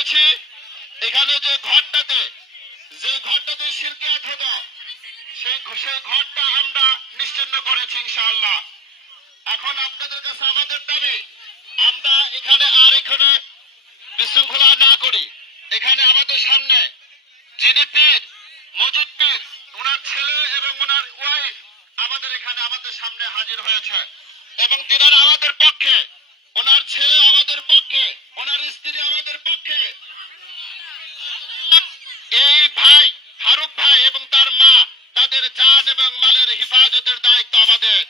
বলেছি এখানে যে ঘরটাতে শিরকিয়াত হতো সেই ঘরটা আমরা নিশ্চিহ্ন করেছি ইনশাআল্লাহ। এখন আপনাদের কাছে আমাদের দাবি, আমরা এখানে বিশৃঙ্খলা না করি। এখানে আমাদের সামনে যিনি পীর মজিদ পীর, ওনার ছেলে এবং ওনার ওয়াইফ আমাদের সামনে হাজির হয়েছে এবং তিনারা আমাদের পক্ষে, ওনার ছেলে আমাদের পক্ষে, ওনার স্ত্রী আমাদের পক্ষে। এই ভাই ফারুক ভাই এবং তার মা, তাদের জান এবং মালের হেফাজতের দায়িত্ব আমাদের।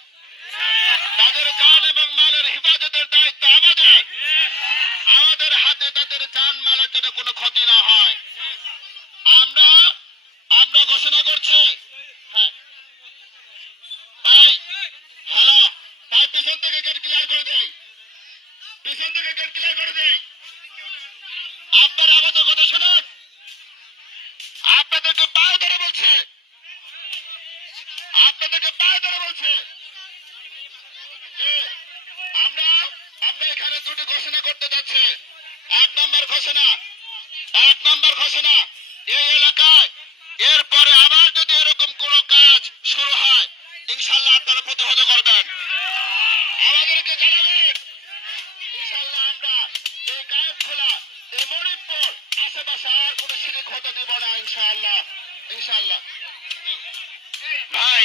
তাদের জান এবং মালের হেফাজতের দায়িত্ব আমাদের। আমাদের হাতে তাদের জান মালের জন্য কোনো ক্ষতি না হয়। আমরা ঘোষণা করছি। হ্যাঁ ভাই, হ্যালো ভাই, পিছন থেকে গেট ক্লিয়ার করে দেই, পিছন থেকে গেট ক্লিয়ার করে দেই। আপনারা আমাদের কথা শোনেন, আপনাদেরকে পায়ে ধরে বলছে, আপনাদেরকে পায়ে ধরে বলছে। আমরা এখানে দুটি ঘোষণা করতে যাচ্ছে। এক নম্বর ঘোষণা, এই এলাকায় এরপরে আবার যদি এরকম কোন কাজ শুরু হয় ইনশাআল্লাহ আপনারা প্রতিহত করবেন, আমাদেরকে জানাবেন। ইনশাআল্লাহ আমরা এই গায়েবখোলা, এই মনিপুর আশেপাশে আর কোনো শিরিক হতে দেব না ইনশাআল্লাহ। ভাই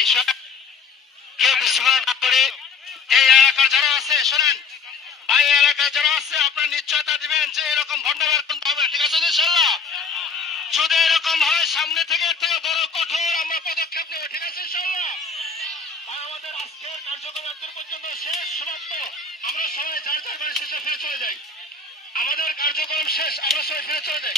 কেউ বিস্মরণ না করে এই এলাকার যারা আছে শোনেন ভাই, এলাকায় যারা আছে আপনার নিশ্চয়তা দিবেন যে এরকম ভণ্ডামি করতে হবে, ঠিক আছে ইনশাআল্লাহ। যদি এরকম হয় সামনে থেকে বড় কঠোর আমরা পদক্ষেপ নেব, ঠিক আছে ইনশাআল্লাহ। আমাদের আজকের কার্যক্রম এত পর্যন্ত শেষ, সমাপ্ত। আমরা সবাই যার যার বাড়ি শেষে ফিরে চলে যাই। আমাদের কার্যক্রম শেষ, আমরা সবাই ফিরে চলে যাই।